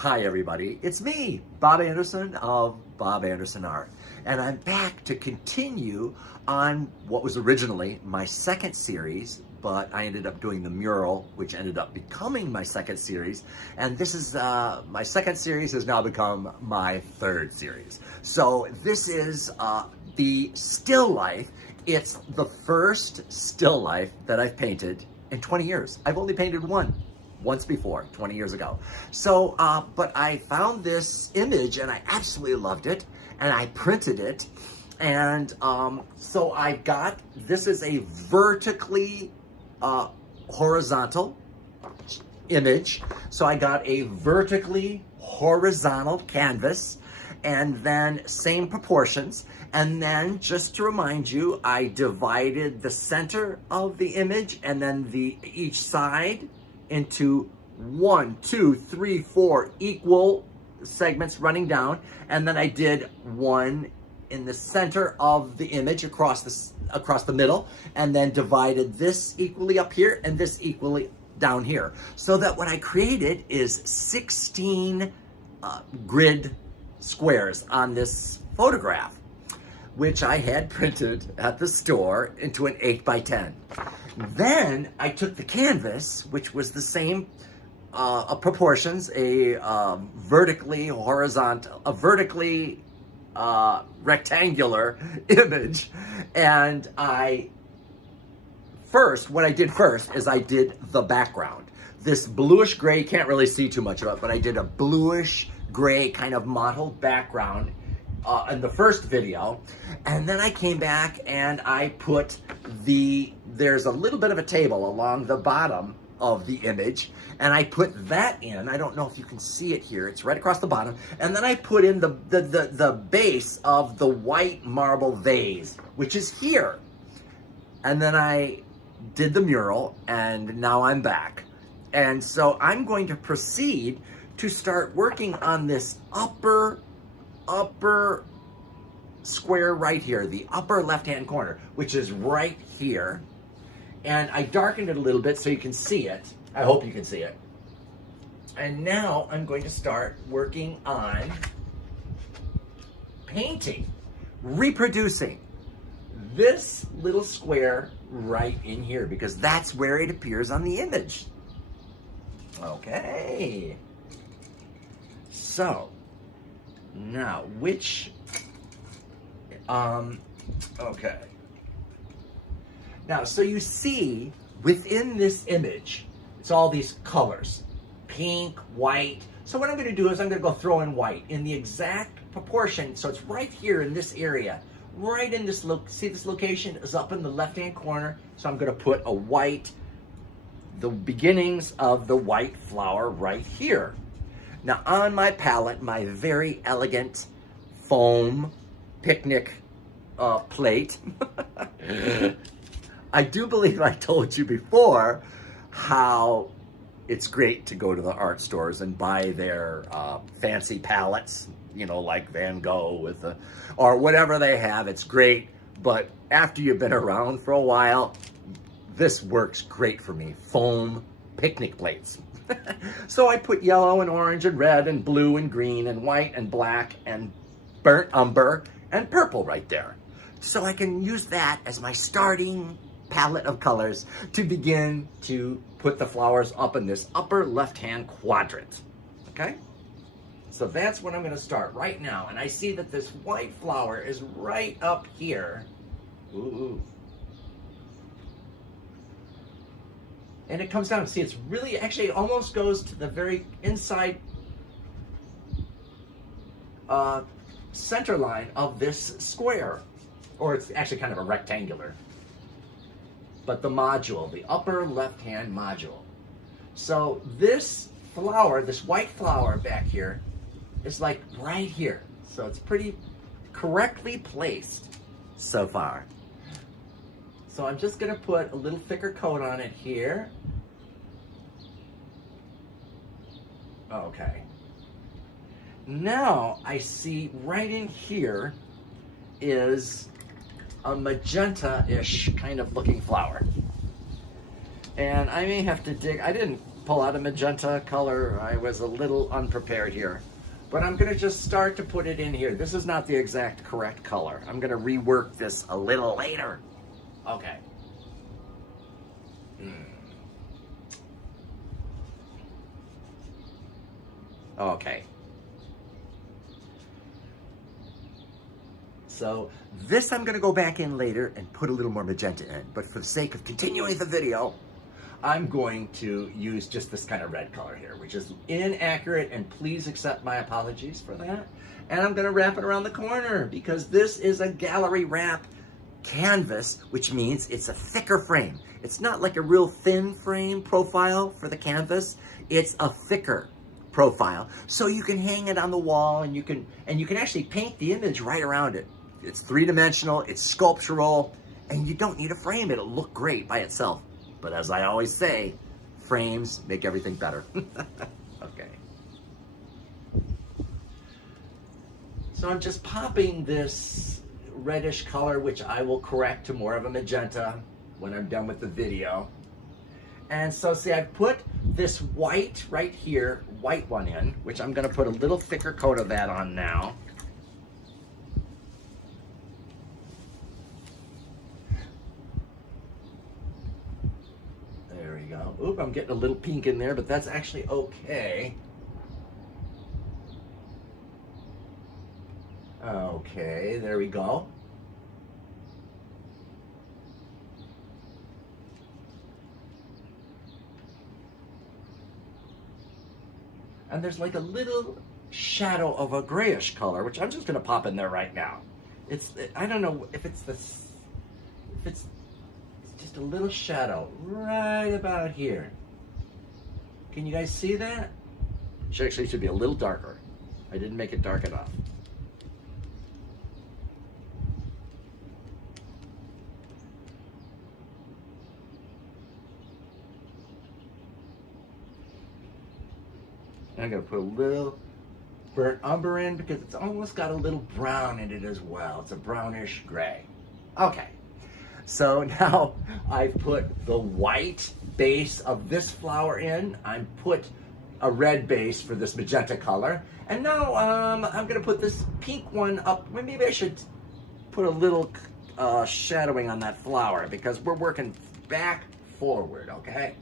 Hi everybody, it's me, Bob Anderson of Bob Anderson Art, and I'm back to continue on what was originally my second series, but I ended up doing the mural, which ended up becoming my second series, and this is, my second series has now become my third series. So this is the still life. It's the first still life that I've painted in 20 years. I've only painted once before, 20 years ago. So, but I found this image and I absolutely loved it, and I printed it. And so I got, this is a vertically horizontal image. So I got a vertically horizontal canvas, and then same proportions. And then, just to remind you, I divided the center of the image and then each side into 1, 2, 3, 4 equal segments running down, and then I did one in the center of the image across the middle, and then divided this equally up here and this equally down here, so that what I created is 16 grid squares on this photograph, which I had printed at the store into an 8x10. Then I took the canvas, which was the same proportions, a vertically rectangular image, and what I did first is I did the background. This bluish gray, you can't really see too much of it, but I did a bluish gray kind of mottled background in the first video, and then I came back and I put there's a little bit of a table along the bottom of the image, and I put that in. I don't know if you can see it here, it's right across the bottom, and then I put in the base of the white marble vase, which is here. And then I did the mural, and now I'm back. And so I'm going to proceed to start working on this upper square right here, the upper left-hand corner, which is right here. And I darkened it a little bit so you can see it. I hope you can see it. And now I'm going to start working on painting, reproducing this little square right in here, because that's where it appears on the image. Okay. So, now, okay. Now, so you see within this image, it's all these colors, pink, white. So what I'm gonna do is I'm gonna go throw in white in the exact proportion. So it's right here in this area, right in this, see this location is up in the left-hand corner. So I'm gonna put a white, the beginnings of the white flower right here. Now on my palette, my very elegant foam picnic plate, I do believe I told you before how it's great to go to the art stores and buy their fancy palettes, you know, like Van Gogh or whatever they have. It's great, but after you've been around for a while, this works great for me. Foam picnic plates. So I put yellow and orange and red and blue and green and white and black and burnt umber and purple right there. So I can use that as my starting palette of colors to begin to put the flowers up in this upper left-hand quadrant, okay? So that's what I'm gonna start right now. And I see that this white flower is right up here. Ooh. And it comes down, see, it's really, actually it almost goes to the very inside center line of this square. Or it's actually kind of a rectangular. But the module, the upper left-hand module. So this flower, this white flower back here, is like right here. So it's pretty correctly placed so far. So I'm just gonna put a little thicker coat on it here. Okay. Now I see right in here is a magenta-ish kind of looking flower. And I may have to dig, I didn't pull out a magenta color. I was a little unprepared here. But I'm gonna just start to put it in here. This is not the exact correct color. I'm gonna rework this a little later. Okay. Okay. So this I'm gonna go back in later and put a little more magenta in. But for the sake of continuing the video, I'm going to use just this kind of red color here, which is inaccurate, and please accept my apologies for that. And I'm gonna wrap it around the corner because this is a gallery wrap canvas, which means it's a thicker frame. It's not like a real thin frame profile for the canvas. It's a thicker profile. So you can hang it on the wall, and you can actually paint the image right around it. It's three-dimensional, it's sculptural, and you don't need a frame. It'll look great by itself. But as I always say, frames make everything better. Okay. So I'm just popping this reddish color, which I will correct to more of a magenta when I'm done with the video. And so see, I've put this white right here, white one in, which I'm gonna put a little thicker coat of that on now. Oop, I'm getting a little pink in there, but that's actually okay. Okay, there we go. And there's like a little shadow of a grayish color, which I'm just gonna pop in there right now. I don't know if it's this, it's just a little shadow right about here. Can you guys see that? It actually should be a little darker. I didn't make it dark enough. And I'm gonna put a little burnt umber in because it's almost got a little brown in it as well. It's a brownish gray. Okay. So now I've put the white base of this flower in. I put a red base for this magenta color. And now I'm gonna put this pink one up. Maybe I should put a little shadowing on that flower because we're working back forward, okay?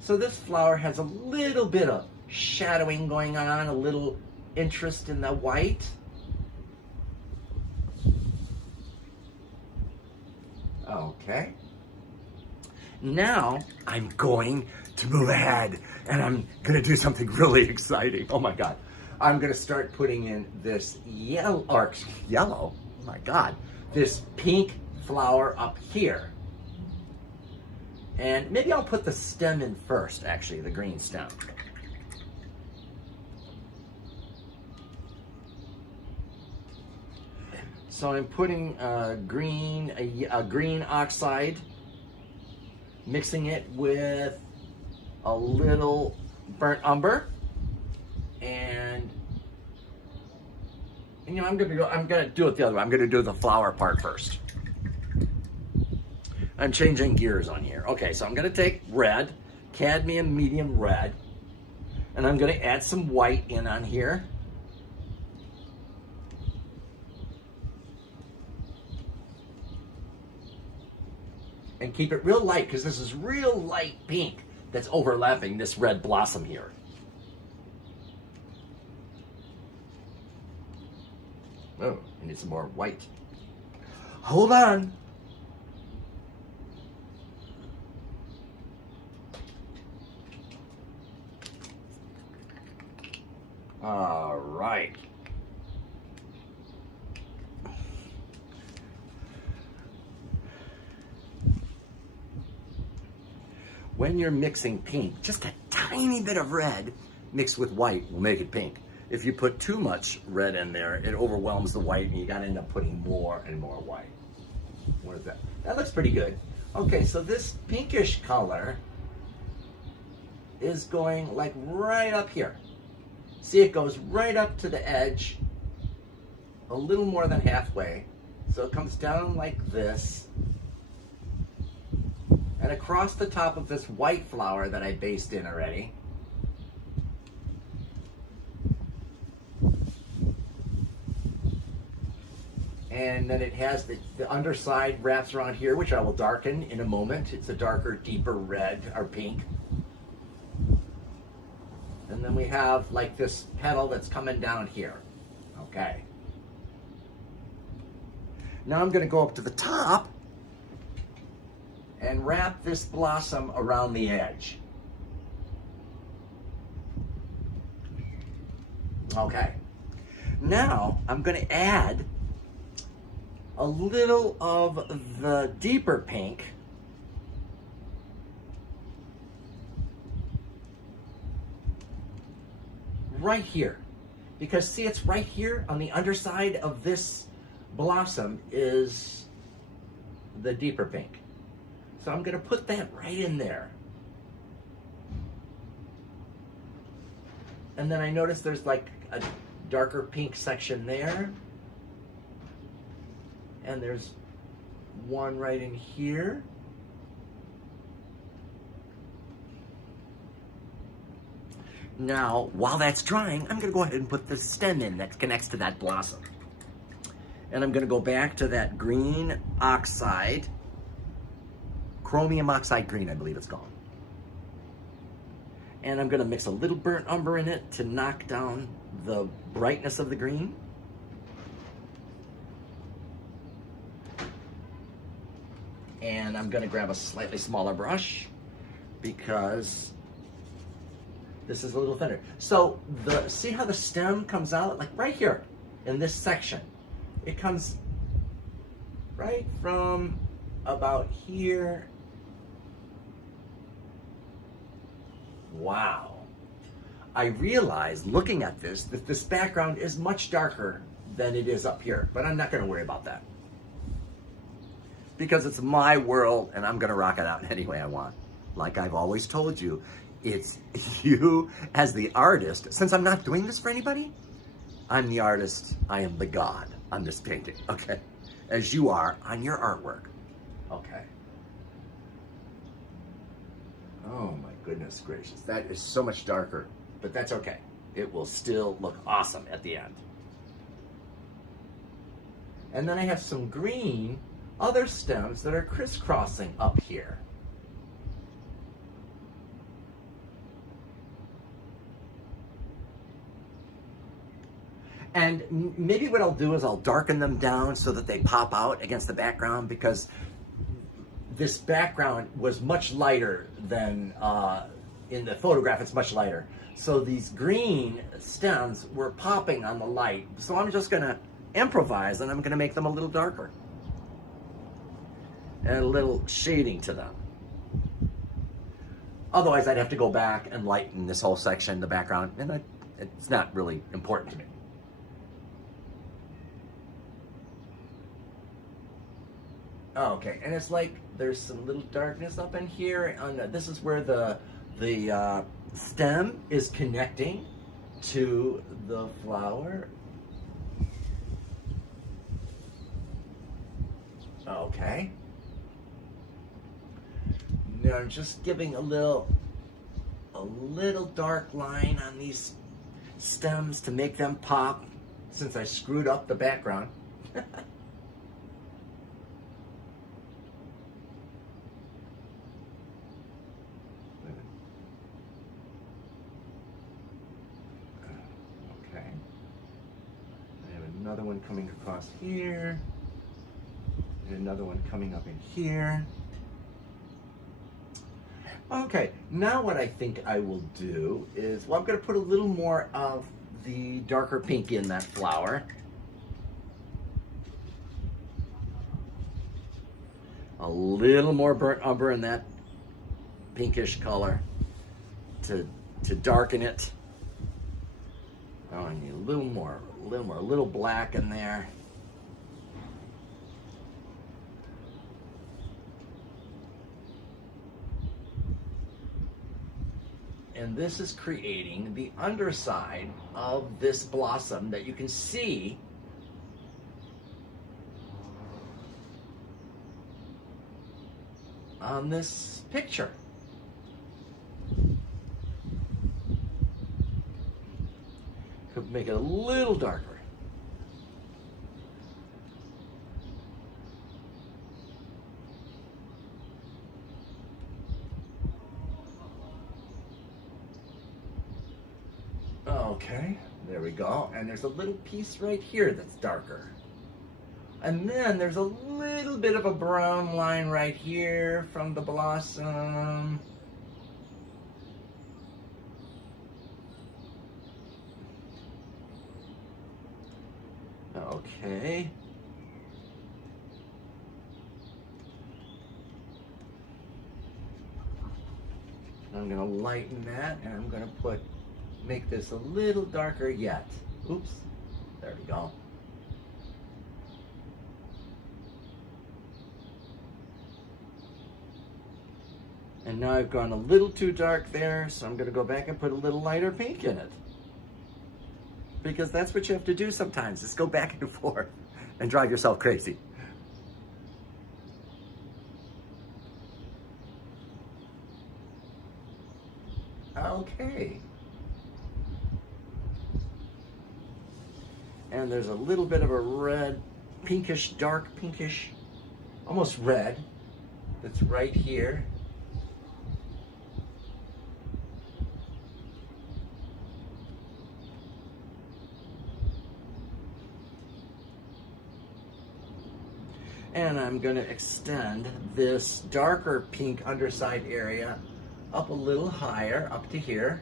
So this flower has a little bit of shadowing going on, a little interest in the white. Okay. Now I'm going to move ahead and I'm going to do something really exciting. Oh my God. I'm going to start putting in this yellow, oh my God, this pink flower up here. And maybe I'll put the stem in first, actually, the green stem. So I'm putting a green oxide, mixing it with a little burnt umber, and you know I'm gonna do it the other way. I'm gonna do the flower part first. I'm changing gears on here. Okay, so I'm gonna take red, cadmium medium red, and I'm gonna add some white in on here. And keep it real light because this is real light pink that's overlapping this red blossom here. Oh, I need some more white. Hold on. All right. When you're mixing pink, just a tiny bit of red mixed with white will make it pink. If you put too much red in there, it overwhelms the white and you gotta end up putting more and more white. Where's that? That looks pretty good. Okay, so this pinkish color is going like right up here. See, it goes right up to the edge, a little more than halfway. So it comes down like this. And across the top of this white flower that I based in already, and then it has the underside wraps around here, which I will darken in a moment. It's a darker, deeper red or pink. And then we have like this petal that's coming down here. Okay. Now I'm going to go up to the top and wrap this blossom around the edge. Okay. Now I'm going to add a little of the deeper pink right here. Because see, it's right here on the underside of this blossom is the deeper pink. So I'm going to put that right in there. And then I notice there's like a darker pink section there. And there's one right in here. Now, while that's drying, I'm going to go ahead and put the stem in that connects to that blossom. And I'm going to go back to that green oxide, chromium oxide green, I believe it's called. And I'm going to mix a little burnt umber in it to knock down the brightness of the green. And I'm going to grab a slightly smaller brush because this is a little thinner. So see how the stem comes out? Like right here in this section. It comes right from about here. Wow. I realize looking at this that this background is much darker than it is up here, but I'm not going to worry about that. Because it's my world and I'm going to rock it out any way I want. Like I've always told you, it's you as the artist. Since I'm not doing this for anybody, I'm the artist, I am the god on this painting, okay? As you are on your artwork, okay? Oh my goodness gracious, that is so much darker, but that's okay. It will still look awesome at the end. And then I have some green other stems that are crisscrossing up here. And maybe what I'll do is I'll darken them down so that they pop out against the background, because this background was much lighter than in the photograph. It's much lighter. So these green stems were popping on the light. So I'm just going to improvise and I'm going to make them a little darker. And a little shading to them. Otherwise, I'd have to go back and lighten this whole section, the background, and it's not really important to me. Okay, and it's like there's some little darkness up in here. This is where the stem is connecting to the flower. Okay. Now I'm just giving a little dark line on these stems to make them pop, since I screwed up the background. Okay. I have another one coming across here, and another one coming up in here. Okay, now what I think I will do is, well, I'm going to put a little more of the darker pink in that flower. A little more burnt umber in that pinkish color to darken it. Oh, I need a little black in there. And this is creating the underside of this blossom that you can see on this picture. Could make it a little darker. Okay, there we go. And there's a little piece right here that's darker. And then there's a little bit of a brown line right here from the blossom. Okay. I'm gonna lighten that, and I'm gonna make this a little darker yet. Oops, there we go. And now I've gone a little too dark there, so I'm gonna go back and put a little lighter pink in it. Because that's what you have to do sometimes, is go back and forth and drive yourself crazy. Okay. And there's a little bit of a red, pinkish, dark pinkish, almost red, that's right here. And I'm going to extend this darker pink underside area up a little higher, up to here.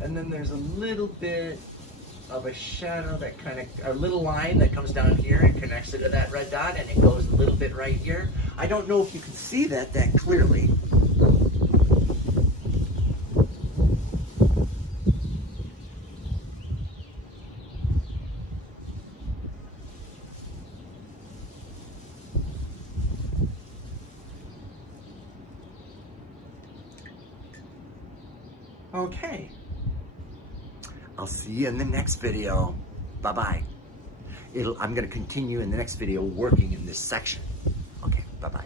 And then there's a little bit of a shadow that a little line that comes down here and connects it to that red dot, and it goes a little bit right here. I don't know if you can see that clearly. Okay. I'll see you in the next video. Bye-bye. I'm going to continue in the next video working in this section. Okay, bye-bye.